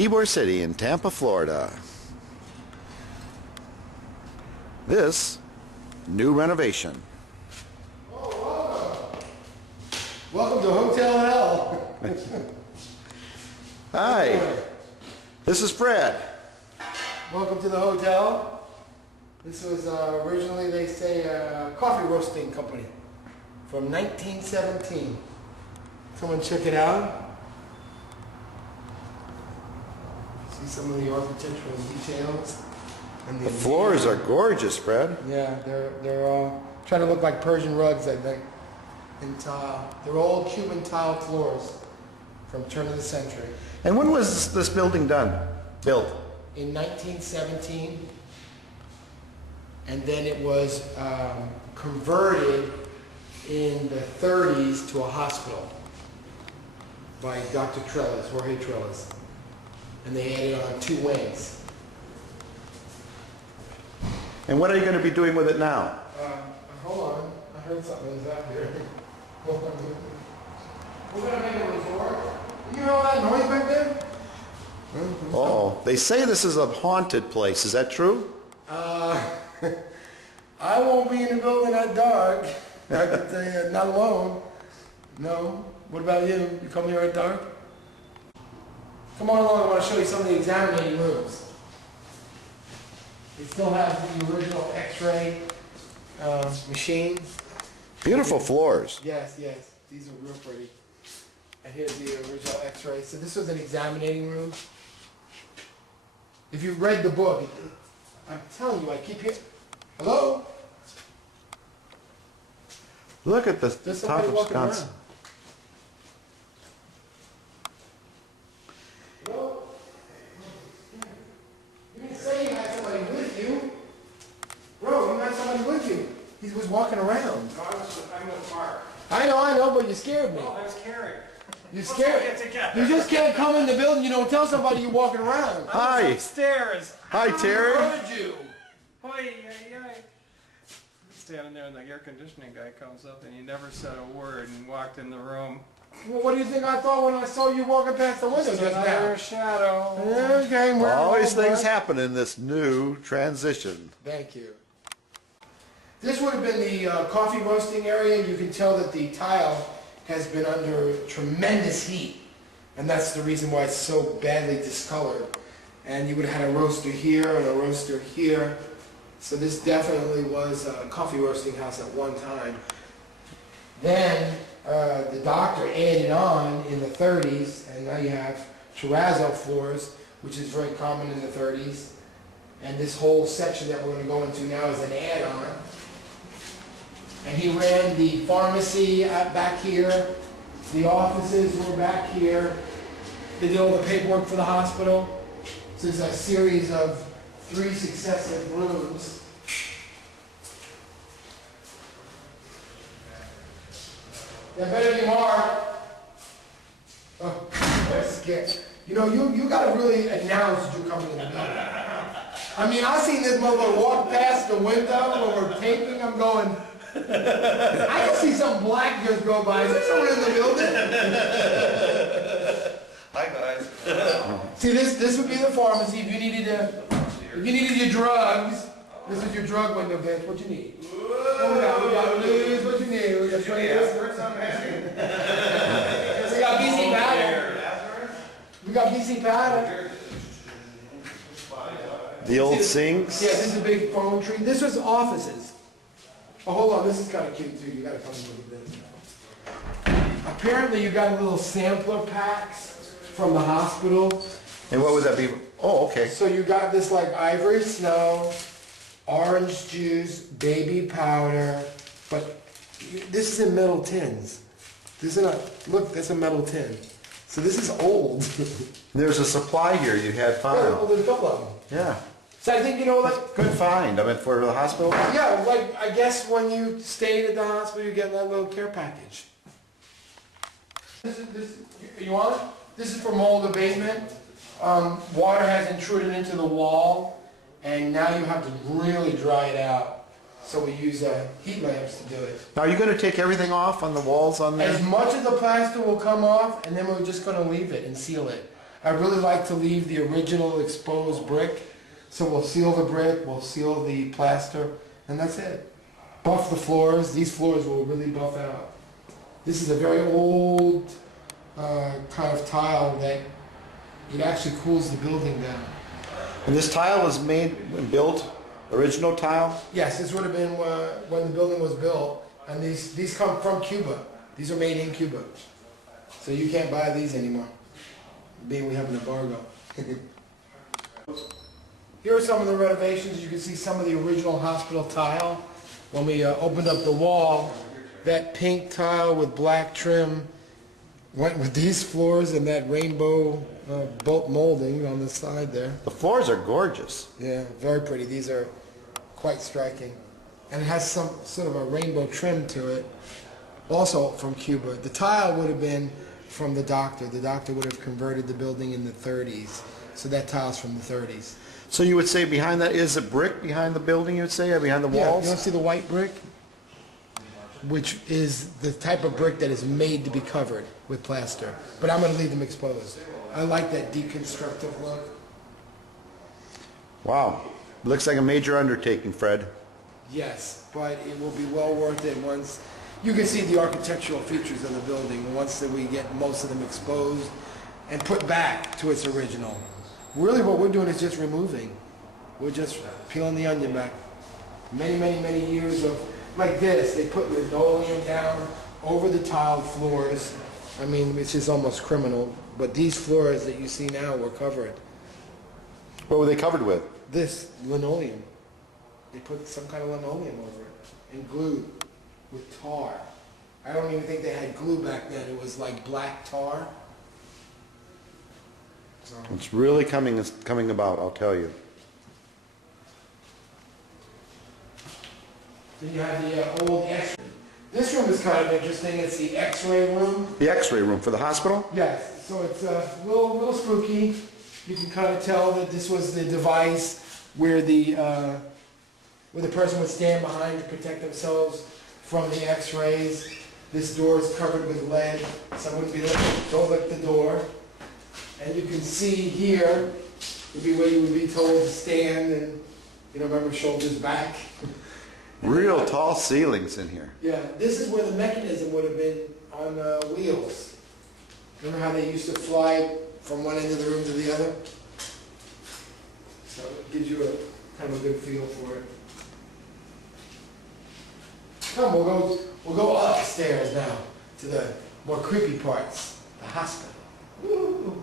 Ybor City in Tampa, Florida. This new renovation. Oh, welcome to Hotel Hell. Hi, this is Fred. Welcome to the hotel. This was originally, they say, a coffee roasting company from 1917. Someone check it out. See some of the architectural details. And The floors are gorgeous, Fred. Yeah, they're all trying to look like Persian rugs, I think, in tile. They're old Cuban tile floors from turn of the century. And when was this building built? In 1917, and then it was converted in the 30s to a hospital by Dr. Trelles, Jorge Trelles, and they added on 2 wings. And what are you going to be doing with it now? Hold on, I heard something was out here. We're going to make a resort. You hear all that noise back there? Oh, they say this is a haunted place. Is that true? I won't be in the building at dark. I can tell you, not alone. No. What about you? You come here at dark? Come on along, I want to show you some of the examining rooms. It still has the original X-ray machine. Beautiful floors. Yes, yes. These are real pretty. And here's the original X-ray. So this was an examining room. If you read the book, I'm telling you, I keep hearing. Hello? Look at the There's top somebody of walking Wisconsin. around. Hello? You didn't say you had somebody with you. Bro, you had somebody with you. He was walking around. I'm with Mark. I know, but you scared me. Oh, I was Carrie. You scared. Let's get together. You just can't come in the building. You don't tell somebody you're walking around. Hi. Upstairs. Hi, Terry. How did you? Hoi, standing there and the air conditioning guy comes up and he never said a word and walked in the room. Well, what do you think I thought when I saw you walking past the window just Another now? shadow. Okay, we're Always all things right. happen in this new transition. Thank you. This would have been the coffee roasting area. You can tell that the tile has been under tremendous heat, and that's the reason why it's so badly discolored. And you would have had a roaster here and a roaster here. So this definitely was a coffee roasting house at one time. Then the doctor added on in the 30s, and now you have terrazzo floors, which is very common in the 30s. And this whole section that we're going to go into now is an add-on. And he ran the pharmacy back here. The offices were back here. They did all the paperwork for the hospital. So it's a series of 3 successive rooms. That better be Mark. Oh, that's scared. You know, you got to really announce that you're coming in the building. I mean, I've seen this motherfucker walk past the window when we're taping. I'm going, I can see some black just go by. Is there someone in the building? Hi guys. See, this would be the pharmacy. If you needed your drugs, this is your drug window, bitch. What you need? We got lose. What you need? We got We got BC powder. We got BC powder. The old sinks. Yeah, this is a big phone tree. This was offices. Oh, hold on. This is kind of cute too. You got to come and look at this. Apparently, you got little sampler packs from the hospital. And what would that be? Oh, okay. So you got this like ivory snow, orange juice, baby powder, but this is in metal tins. This is not, look, that's a metal tin. So this is old. There's a supply here you had Yeah, well, found. there's a couple of them. Yeah. So I think, you know, like, Good find. I mean, for the hospital. yeah, like, I guess when you stayed at the hospital, you get that little care package. You want it? This is for mold abatement. Water has intruded into the wall, and now you have to really dry it out. So we use heat lamps to do it. Now, are you going to take everything off on the walls on there? As much of the plaster will come off, and then we're just going to leave it and seal it. I really like to leave the original exposed brick. So we'll seal the brick, we'll seal the plaster, and that's it. Buff the floors. These floors will really buff out. This is a very old kind of tile that it actually cools the building down. And this tile was made and built, original tile? Yes, this would have been when the building was built, and these come from Cuba. These are made in Cuba. So you can't buy these anymore, being we have an embargo. Here are some of the renovations. You can see some of the original hospital tile. When we opened up the wall, that pink tile with black trim went with these floors and that rainbow bolt molding on the side there. The floors are gorgeous. Yeah, very pretty. These are quite striking. And it has some sort of a rainbow trim to it, also from Cuba. The tile would have been from the doctor. The doctor would have converted the building in the 30s. So that tile's from the 30s. So you would say behind that is a brick behind the building, you would say, or behind the Yeah, walls? you want to see the white brick? Which is the type of brick that is made to be covered with plaster. But I'm going to leave them exposed. I like that deconstructive look. Wow. Looks like a major undertaking, Fred. Yes, but it will be well worth it once you can see the architectural features of the building once that we get most of them exposed and put back to its original. Really what we're doing is just removing. We're just peeling the onion back. Many, many, many years of, like this, they put linoleum down over the tiled floors. I mean, it's just almost criminal. But these floors that you see now were covered. What were they covered with? This linoleum. They put some kind of linoleum over it and glued with tar. I don't even think they had glue back then. It was like black tar. So. It's really coming about, I'll tell you. Then you have the old X-ray. This room is kind of interesting. It's the X-ray room. The X-ray room for the hospital? Yes. So it's a little spooky. You can kind of tell that this was the device where the person would stand behind to protect themselves from the X-rays. This door is covered with lead. Someone would be like, don't lick the door. And you can see here would be where you would be told to stand and, remember, shoulders back. Real tall ceilings in here. Yeah, this is where the mechanism would have been on wheels. Remember how they used to fly from one end of the room to the other? So it gives you a kind of a good feel for it. Come, we'll go upstairs now to the more creepy parts, the hospital. Woo.